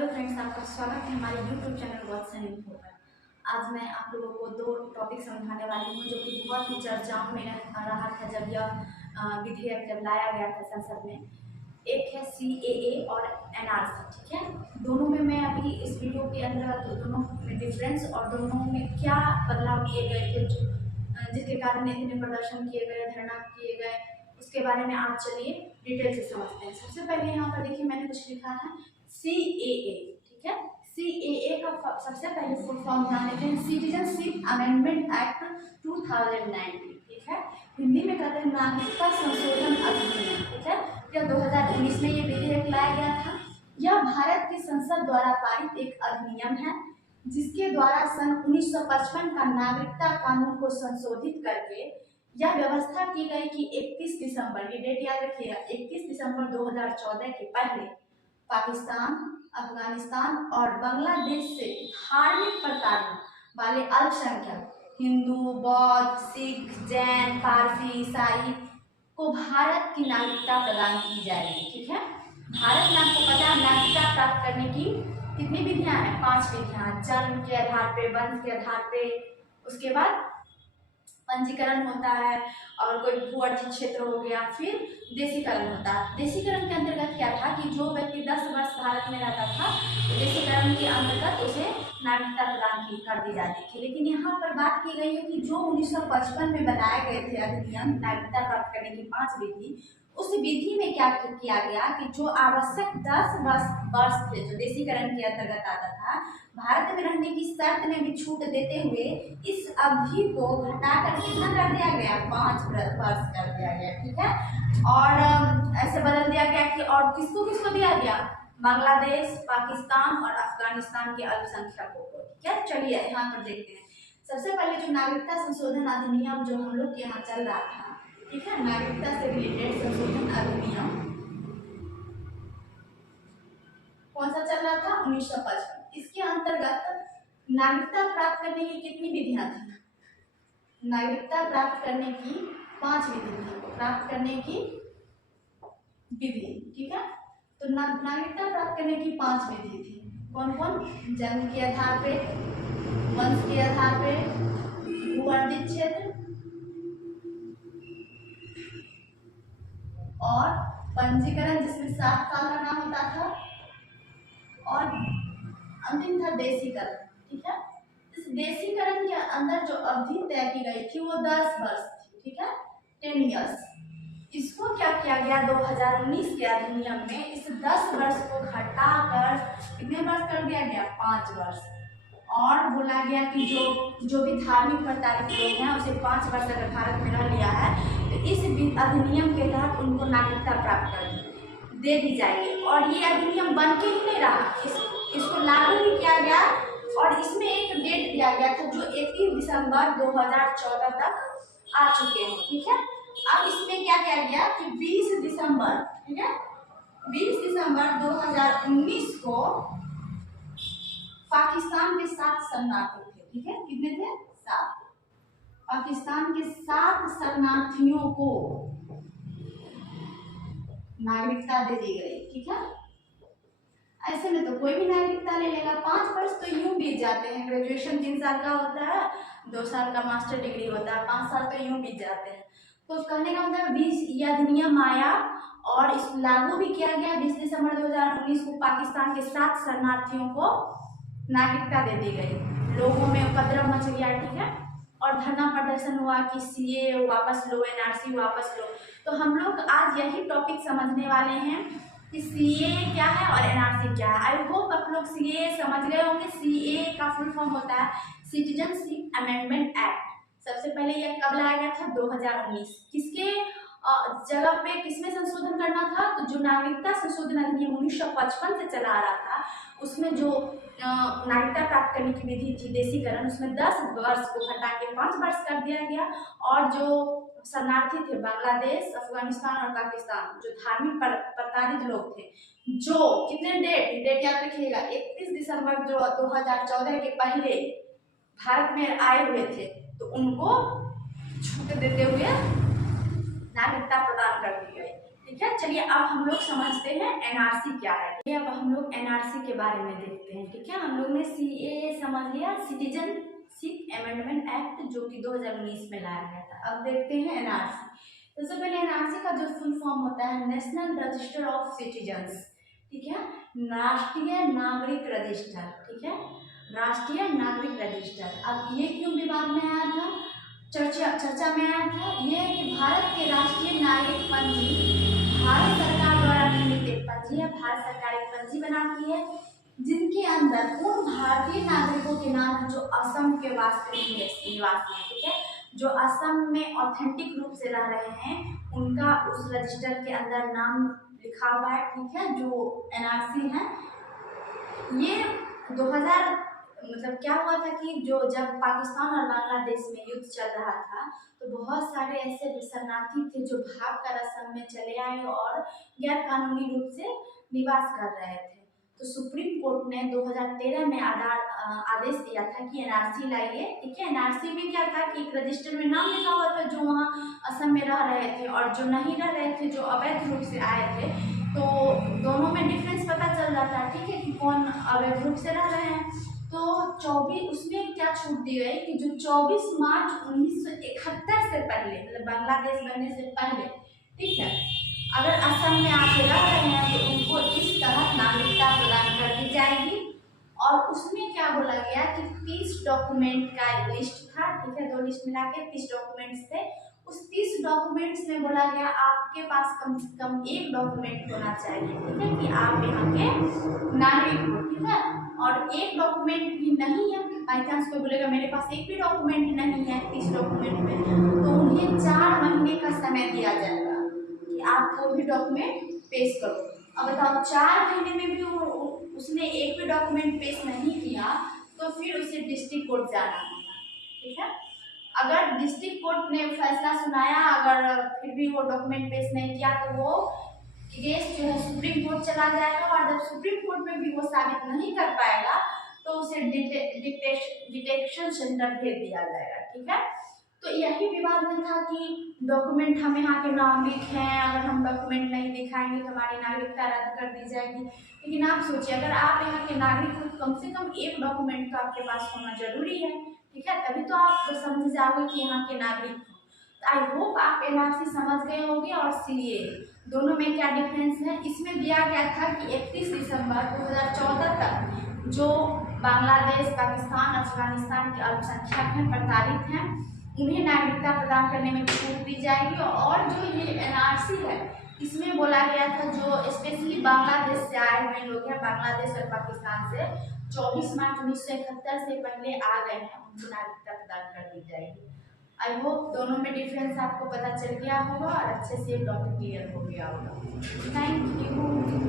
Hello friends, आपका स्वागत है हमारे YouTube channel what's and info पर। आज मैं आप लोगों को दो टॉपिक समझाने वाली हूँ जो कि बहुत ही चर्चाओं में रहा था जब यह विधेयक जब लाया गया था संसद में। एक है CAA और NRC, ठीक है। दोनों में मैं अभी इस वीडियो के अंदर दोनों में डिफरेंस और दोनों में क्या बदलाव किए गए थे जिसके कारण इतने प्रदर्शन किए गए, धरना किए गए, उसके बारे में आज चलिए डिटेल से समझते हैं। सबसे पहले यहाँ पर देखिए मैंने कुछ लिखा है CAA, ठीक है। CAA का सबसे पहले फुल फॉर्म जान लेते हैं, सिटीजनशिप अमेंडमेंट एक्ट 2019, ठीक है। हिंदी में कहते हैं नागरिकता संशोधन अधिनियम, ठीक है। यह 2019 में ये विधेयक लाया गया था। यह भारत की संसद द्वारा पारित एक अधिनियम है जिसके द्वारा सन 1955 का नागरिकता कानून को संशोधित करके यह व्यवस्था की गई कि 31 दिसंबर, ये डेट याद रखिएगा, 31 दिसंबर 2014 के पहले पाकिस्तान, अफगानिस्तान और बांग्लादेश से धार्मिक प्रताड़ना वाले अल्पसंख्यक हिंदू, बौद्ध, सिख, जैन, पारसी, ईसाई को भारत की नागरिकता प्रदान की जाएगी, ठीक है। भारत में आपको पता है नागरिकता प्राप्त करने की कितनी विधियां हैं? 5 विधियां। जन्म के आधार पे, वंश के आधार पे, उसके बाद पंजीकरण होता है और कोई भू अर्जित क्षेत्र हो गया, फिर देशीकरण होता है। देशीकरण के अंतर्गत क्या था कि जो व्यक्ति 10 वर्ष भारत में रहता था तो देशीकरण के अंतर्गत उसे नागरिकता प्रदान कर दी जाती थी। लेकिन यहाँ पर बात की गई है कि जो 1955 में बनाए गए थे अधिनियम नागरिकता प्राप्त करने की 5 विधि, उस विधि में क्या किया गया कि जो आवश्यक 10 वर्ष थे जो देशीकरण के अंतर्गत आता था, भारत में रहने की शर्त में भी छूट देते हुए इस अवधि को घटाकर कितना कर दिया गया? 5 वर्ष कर दिया गया, ठीक है। और ऐसे बदल दिया गया कि और किसको किसको दिया गया? बांग्लादेश, पाकिस्तान और अफगानिस्तान के अल्पसंख्यकों को, ठीक है। चलिए यहाँ पर देखते हैं। सबसे पहले जो नागरिकता संशोधन अधिनियम जो हम लोग के यहाँ चल रहा था, ठीक है, नागरिकता से रिलेटेड संशोधन अधिनियम कौन सा चल रहा था? 1955। इसके अंतर्गत नागरिकता प्राप्त करने की कितनी विधियां थी? नागरिकता प्राप्त करने की 5 विधि थी। प्राप्त करने की विधि, ठीक है। तो नागरिकता प्राप्त करने की 5 विधि थी। कौन कौन? जन्म के आधार पे, वंश के आधार पे, भू अर्जित क्षेत्र और पंजीकरण जिसमें 7 साल का नाम होता था, और अंतिम था देशीकरण, ठीक है। इस देशीकरण के अंदर जो अवधि तय की गई थी वो 10 वर्ष थी, ठीक है, 10 इयर्स। इसको क्या किया गया 2019 के अधिनियम में? इस 10 वर्ष को घटाकर कितने वर्ष कर दिया गया? 5 वर्ष। और बोला गया कि जो भी धार्मिक प्रताड़ित लोग हैं उसे 5 वर्ष अगर भारत में रह लिया है तो इस अधिनियम के तहत उनको नागरिकता प्राप्त कर दे दी जाएगी। और ये अधिनियम बन के ही नहीं रहा, इसको लागू भी किया गया और इसमें एक डेट दिया गया था जो 31 दिसंबर 2014 तक आ चुके हैं, ठीक है। अब इसमें क्या किया गया कि 20 दिसंबर, ठीक है, 20 दिसंबर 2019 को पाकिस्तान के 7 शरणार्थी थे, ठीक है। कितने थे? 7। पाकिस्तान के 7 शरणार्थियों को नागरिकता दे दी गई, ठीक है। ऐसे में तो कोई भी नागरिकता ले लेगा। 5 वर्ष तो यूं बीत जाते हैं। ग्रेजुएशन 3 साल का होता है, 2 साल का मास्टर डिग्री होता है, 5 साल तो यूं बीत जाते हैं। तो कहने का मतलब 20 यह अधिनियम आया और इस लागू भी किया गया। 20 दिसंबर 2019 को पाकिस्तान के 7 शरणार्थियों को नागरिकता दे दी गई। लोगों में उपद्रव मच गया, ठीक है, और धरना प्रदर्शन हुआ कि CAA वापस लो, NRC वापस लो। तो हम लोग आज यही टॉपिक समझने वाले हैं कि CAA क्या है और NRC क्या है। आई होप आप लोग CAA समझ गए होंगे। CAA का फुल फॉर्म होता है सिटीजनशिप अमेंडमेंट एक्ट। सबसे पहले यह कब लाया गया था? 2019। किसके जगह पे किसमें संशोधन करना था? तो जो नागरिकता संशोधन अधिनियम 1955 से चला आ रहा था उसमें जो नागरिकता प्राप्त करने की विधि थी देशीकरण, उसमें 10 वर्ष को घटा के 5 वर्ष कर दिया गया। और जो शरणार्थी थे बांग्लादेश, अफगानिस्तान और पाकिस्तान, जो धार्मिक प्रताड़ित लोग थे, जो कितने डेट याद रखिएगा, 31 दिसंबर जो 2014 के पहले भारत में आए हुए थे, तो उनको छूट देते हुए नागरिकता प्रदान कर दी गई, ठीक है, चलिए अब हम लोग समझते हैं एनआरसी क्या है। ठीक है, अब हम लोग एनआरसी के बारे में देखते हैं। ठीक है, हम लोग ने सीएए समझ लिया, सिटीजनशिप अमेंडमेंट एक्ट, जो कि 2019 में लाया गया था। अब देखते हैं एनआरसी। सबसे पहले एनआरसी का जो फुल फॉर्म होता है नेशनल रजिस्टर ऑफ सिटीजन्स। ठीक है, राष्ट्रीय नागरिक रजिस्टर। ठीक है, राष्ट्रीय नागरिक रजिस्टर। अब ये क्यों विवाद में आया था, चर्चा में आया था? ये है कि भारत के राष्ट्रीय नागरिक पंजी भारत सरकार द्वारा निर्मित एक पंजी है। भारत सरकार एक पंजी बनाती है जिनके अंदर उन भारतीय नागरिकों के नाम है जो असम के वास्तविक निवासी हैं। ठीक है, जो असम में ऑथेंटिक रूप से रह रहे हैं उनका उस रजिस्टर के अंदर नाम लिखा हुआ है। ठीक है, जो एनआरसी है ये 2000 मतलब क्या हुआ था कि जो जब पाकिस्तान और बांग्लादेश में युद्ध चल रहा था तो बहुत सारे ऐसे शरणार्थी थे जो भाग कर असम में चले आए और गैर कानूनी रूप से निवास कर रहे थे। तो सुप्रीम कोर्ट ने 2013 में आदेश दिया था कि एनआरसी लाइए। ठीक है, एनआरसी में क्या था कि एक रजिस्टर में नाम लिखा हुआ था जो वहाँ असम में रह रहे थे, और जो नहीं रह रहे थे, जो अवैध रूप से आए थे, तो दोनों में डिफरेंस पता चल जाता है। ठीक है, कि कौन अवैध रूप से रह रहे हैं। तो 24 उसमें क्या छूट दी गई कि जो 24 मार्च 1971 से पहले, मतलब बांग्लादेश बनने से पहले, ठीक है, अगर असम में आके रह रहे हैं तो उनको इस तरह नागरिकता प्रदान कर दी जाएगी। और उसमें क्या बोला गया कि 30 डॉक्यूमेंट का लिस्ट था। ठीक है, दो लिस्ट मिला के 30 डॉक्यूमेंट्स थे। उस 30 डॉक्यूमेंट्स में बोला गया आपके पास कम से कम एक डॉक्यूमेंट होना चाहिए। ठीक है, कि आप यहाँ के नागरिक हो। ठीक है, और एक डॉक्यूमेंट भी नहीं है, बाई चांस कोई बोलेगा मेरे पास एक भी डॉक्यूमेंट नहीं है 30 डॉक्यूमेंट में, तो उन्हें 4 महीने का समय दिया जाएगा कि आप कोई भी डॉक्यूमेंट पेश करो। अब बताओ 4 महीने में भी उसने एक भी डॉक्यूमेंट पेश नहीं किया तो फिर उसे डिस्ट्रिक्ट कोर्ट जाना होगा। ठीक है, अगर डिस्ट्रिक्ट कोर्ट ने फैसला सुनाया, अगर फिर भी वो डॉक्यूमेंट पेश नहीं किया तो वो केस जो है सुप्रीम कोर्ट चला जाएगा, और जब सुप्रीम कोर्ट में भी वो साबित नहीं कर पाएगा तो उसे डिटेक्शन सेंटर भेज दिया जाएगा। ठीक है, तो यही विवाद में था कि डॉक्यूमेंट हम यहाँ के नागरिक हैं, अगर हम डॉक्यूमेंट नहीं दिखाएंगे तो हमारी नागरिकता रद्द कर दी जाएगी। लेकिन आप सोचिए, अगर आप यहाँ के नागरिक हो तो कम से कम एक डॉक्यूमेंट तो आपके पास होना जरूरी है। ठीक है, तभी तो आप समझ जाओगे कि यहाँ के नागरिक हो। आई होप आप एनआरसी समझ गए होंगे। और सीए दोनों में क्या डिफरेंस है, इसमें दिया गया था कि 31 दिसंबर 2014 तक जो बांग्लादेश, पाकिस्तान, अफगानिस्तान के अल्पसंख्यक हैं, प्रताड़ित हैं, उन्हें नागरिकता प्रदान करने में छूट दी जाएगी। और जो ये एनआरसी है इसमें बोला गया था जो स्पेशली बांग्लादेश से आए हुए लोग हैं, बांग्लादेश और पाकिस्तान से 24 मार्च 1971 से पहले आ गए हैं, उनको नागरिकता प्रदान कर दी जाएगी। आई होप दोनों में डिफरेंस आपको पता चल गया होगा और अच्छे से टॉपिक क्लियर हो गया होगा। Thank you.